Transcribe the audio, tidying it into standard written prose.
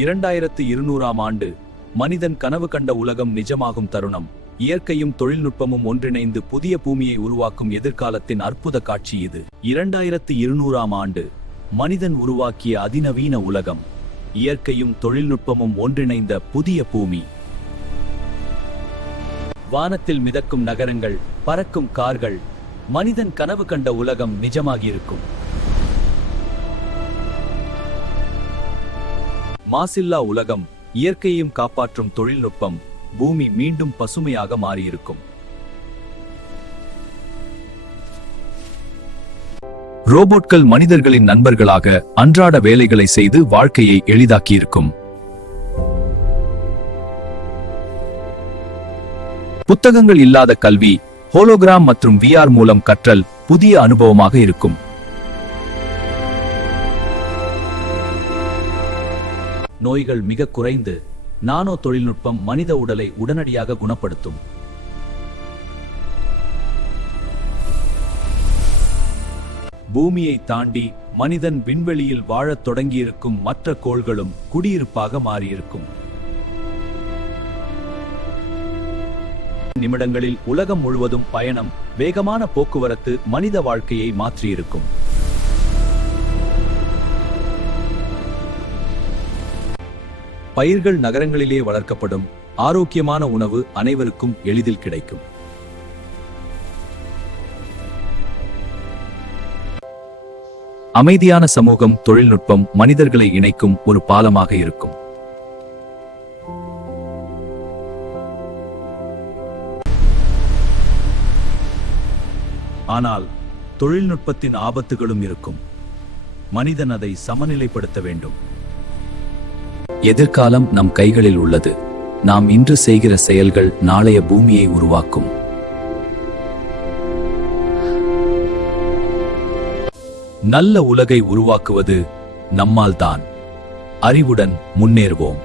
2200ஆம் ஆண்டு மனிதன் கனவு கண்ட உலகம் நிஜமாகும் தருணம். இயற்கையும் தொழில்நுட்பமும் ஒன்றிணைந்து புதிய பூமியை உருவாக்கும் எதிர்காலத்தின் அற்புத காட்சி இது. 2200ஆம் ஆண்டு மனிதன் உருவாக்கிய அதிநவீன உலகம். இயற்கையும் தொழில்நுட்பமும் ஒன்றிணைந்த புதிய பூமி. வானத்தில் மிதக்கும் நகரங்கள், பறக்கும் கார்கள். மனிதன் கனவு கண்ட உலகம் நிஜமாகியிருக்கும். மாசில்லா உலகம், இயற்கையையும் காப்பாற்றும் தொழில்நுட்பம். பூமி மீண்டும் பசுமையாக மாறியிருக்கும். ரோபோட்கள் மனிதர்களின் நண்பர்களாக அன்றாட வேலைகளை செய்து வாழ்க்கையை எளிதாக்கியிருக்கும். புத்தகங்கள் இல்லாத கல்வி, ஹோலோகிராம் மற்றும் VR மூலம் கற்றல் புதிய அனுபவமாக இருக்கும். நோய்கள் மிக குறைந்து நானோ தொழில்நுட்பம் மனித உடலை உடனடியாக குணப்படுத்தும். பூமியை தாண்டி மனிதன் விண்வெளியில் வாழத் தொடங்கியிருக்கும். மற்ற கோள்களும் குடியிருப்பாக மாறியிருக்கும். நிமிடங்களில் உலகம் முழுவதும் பயணம், வேகமான போக்குவரத்து மனித வாழ்க்கையை மாற்றியிருக்கும். பயிர்கள் நகரங்களிலே வளர்க்கப்படும். ஆரோக்கியமான உணவு அனைவருக்கும் எளிதில் கிடைக்கும். அமைதியான சமூகம், தொழில்நுட்பம் மனிதர்களை இணைக்கும் ஒரு பாலமாக இருக்கும். ஆனால் தொழில்நுட்பத்தின் ஆபத்துகளும் இருக்கும். மனிதன் அதை சமநிலைப்படுத்த வேண்டும். எதிர்காலம் நம் கைகளில் உள்ளது. நாம் இன்று செய்கிற செயல்கள் நாளைய பூமியை உருவாக்கும். நல்ல உலகை உருவாக்குவது நம்மால்தான். அறிவுடன் முன்னேறுவோம்.